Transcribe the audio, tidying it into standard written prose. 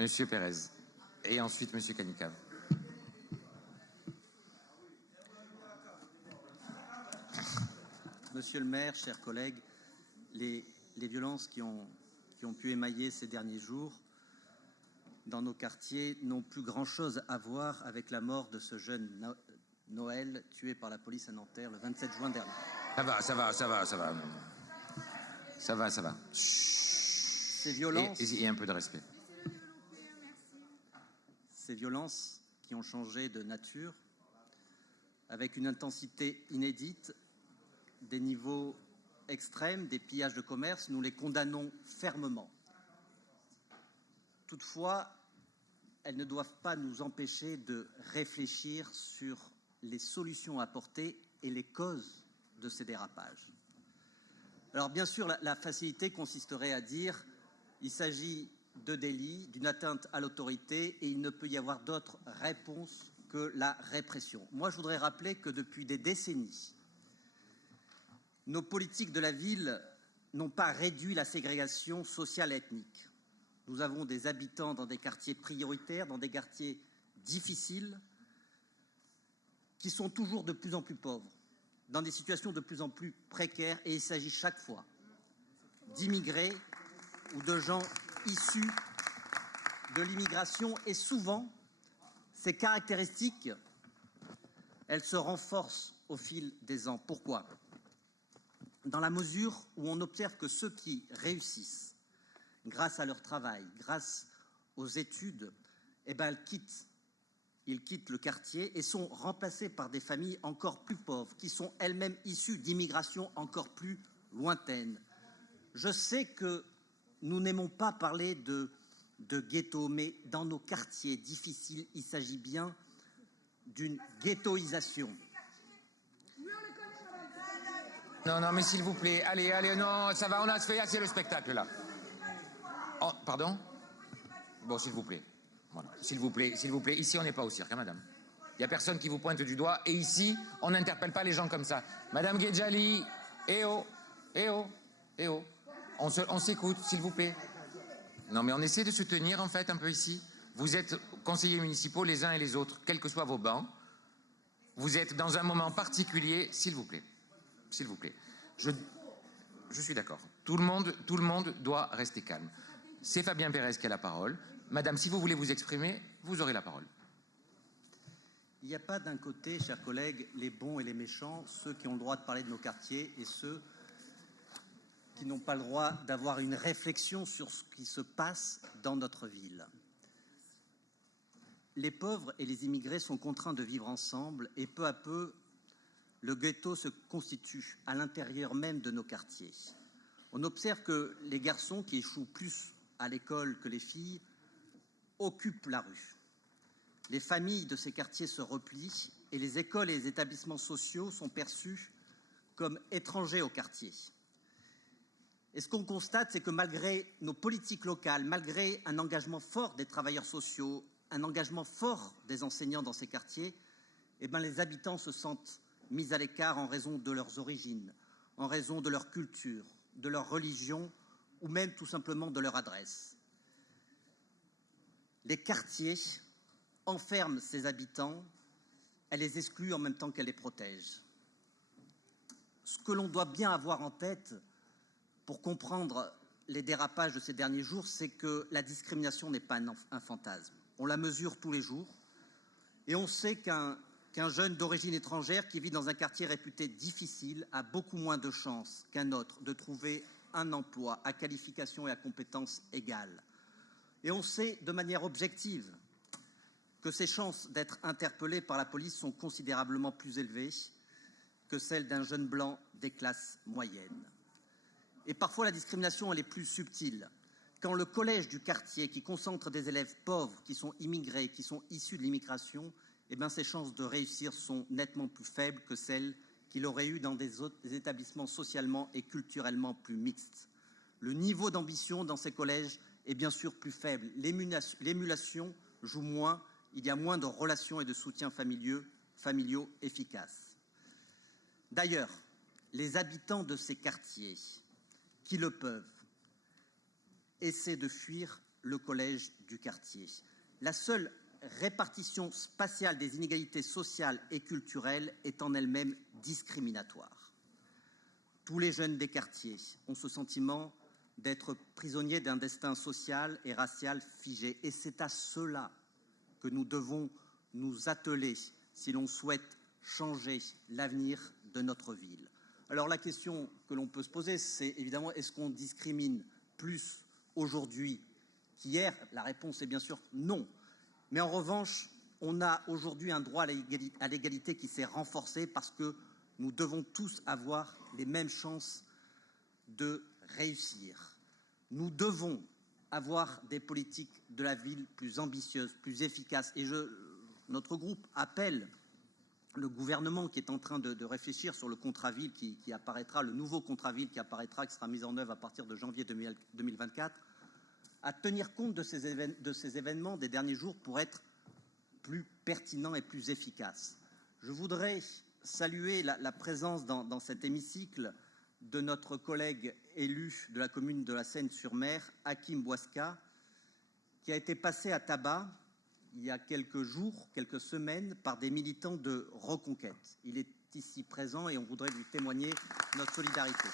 Monsieur Pérez. Et ensuite, Monsieur Canicave. Monsieur le maire, chers collègues, les violences qui ont pu émailler ces derniers jours dans nos quartiers n'ont plus grand-chose à voir avec la mort de ce jeune Noël tué par la police à Nanterre le 27 juin dernier. Ça va. Ces violences... Et un peu de respect. Ces violences qui ont changé de nature, avec une intensité inédite, des niveaux extrêmes, des pillages de commerce, nous les condamnons fermement. Toutefois, elles ne doivent pas nous empêcher de réfléchir sur les solutions à apporter et les causes de ces dérapages. Alors bien sûr, la facilité consisterait à dire il s'agit de délits, d'une atteinte à l'autorité et il ne peut y avoir d'autre réponse que la répression. Moi, je voudrais rappeler que depuis des décennies, nos politiques de la ville n'ont pas réduit la ségrégation sociale et ethnique. Nous avons des habitants dans des quartiers prioritaires, dans des quartiers difficiles, qui sont toujours de plus en plus pauvres, dans des situations de plus en plus précaires, et il s'agit chaque fois d'immigrés ou de gens issus de l'immigration, et souvent, ces caractéristiques, elles se renforcent au fil des ans. Pourquoi ? Dans la mesure où on observe que ceux qui réussissent, grâce à leur travail, grâce aux études, ils quittent le quartier et sont remplacés par des familles encore plus pauvres, qui sont elles-mêmes issues d'immigration encore plus lointaines. Je sais que nous n'aimons pas parler de ghetto, mais dans nos quartiers difficiles, il s'agit bien d'une ghettoisation. Non, mais s'il vous plaît, allez, non, ça va, on a fait assez le spectacle, là. Oh, pardon ? Bon, s'il vous plaît. Voilà, s'il vous plaît. Ici, on n'est pas au cirque, hein, madame. Il n'y a personne qui vous pointe du doigt, et ici, on n'interpelle pas les gens comme ça. Madame Guedjali, eh oh. On s'écoute, s'il vous plaît. Non, mais on essaie de se tenir, en fait, un peu ici. Vous êtes conseillers municipaux, les uns et les autres, quels que soient vos bancs. Vous êtes dans un moment particulier, s'il vous plaît. S'il vous plaît. Je suis d'accord. Tout le monde doit rester calme. C'est Fabien Pérez qui a la parole. Madame, si vous voulez vous exprimer, vous aurez la parole. Il n'y a pas d'un côté, chers collègues, les bons et les méchants, ceux qui ont le droit de parler de nos quartiers et ceux qui n'ont pas le droit d'avoir une réflexion sur ce qui se passe dans notre ville. Les pauvres et les immigrés sont contraints de vivre ensemble et peu à peu, le ghetto se constitue à l'intérieur même de nos quartiers. On observe que les garçons qui échouent plus à l'école que les filles occupent la rue. Les familles de ces quartiers se replient et les écoles et les établissements sociaux sont perçus comme étrangers au quartier. Et ce qu'on constate, c'est que malgré nos politiques locales, malgré un engagement fort des travailleurs sociaux, un engagement fort des enseignants dans ces quartiers, les habitants se sentent mis à l'écart en raison de leurs origines, en raison de leur culture, de leur religion ou même tout simplement de leur adresse. Les quartiers enferment ces habitants, elles les excluent en même temps qu'elles les protègent. Ce que l'on doit bien avoir en tête pour comprendre les dérapages de ces derniers jours, c'est que la discrimination n'est pas un fantasme. On la mesure tous les jours et on sait qu'un jeune d'origine étrangère qui vit dans un quartier réputé difficile a beaucoup moins de chances qu'un autre de trouver un emploi à qualification et à compétences égales. Et on sait de manière objective que ses chances d'être interpellé par la police sont considérablement plus élevées que celles d'un jeune blanc des classes moyennes. Et parfois, la discrimination, elle est plus subtile. Quand le collège du quartier, qui concentre des élèves pauvres, qui sont immigrés, qui sont issus de l'immigration, ses chances de réussir sont nettement plus faibles que celles qu'il aurait eues dans des établissements socialement et culturellement plus mixtes. Le niveau d'ambition dans ces collèges est bien sûr plus faible. L'émulation joue moins, il y a moins de relations et de soutiens familiaux efficaces. D'ailleurs, les habitants de ces quartiers, qui le peuvent, essaient de fuir le collège du quartier. La seule répartition spatiale des inégalités sociales et culturelles est en elle-même discriminatoire. Tous les jeunes des quartiers ont ce sentiment d'être prisonniers d'un destin social et racial figé. Et c'est à cela que nous devons nous atteler si l'on souhaite changer l'avenir de notre ville. Alors la question que l'on peut se poser, c'est évidemment, est-ce qu'on discrimine plus aujourd'hui qu'hier? La réponse est bien sûr non. Mais en revanche, on a aujourd'hui un droit à l'égalité qui s'est renforcé parce que nous devons tous avoir les mêmes chances de réussir. Nous devons avoir des politiques de la ville plus ambitieuses, plus efficaces. Et notre groupe appelle le gouvernement qui est en train de réfléchir sur le contrat ville qui apparaîtra, le nouveau contrat ville qui apparaîtra, qui sera mis en œuvre à partir de janvier 2024, à tenir compte de ces événements des derniers jours pour être plus pertinent et plus efficace. Je voudrais saluer la présence dans cet hémicycle de notre collègue élu de la commune de la Seyne-sur-Mer, Hakim Bouaska, qui a été passé à tabac il y a quelques jours, quelques semaines, par des militants de Reconquête. Il est ici présent et on voudrait lui témoigner notre solidarité.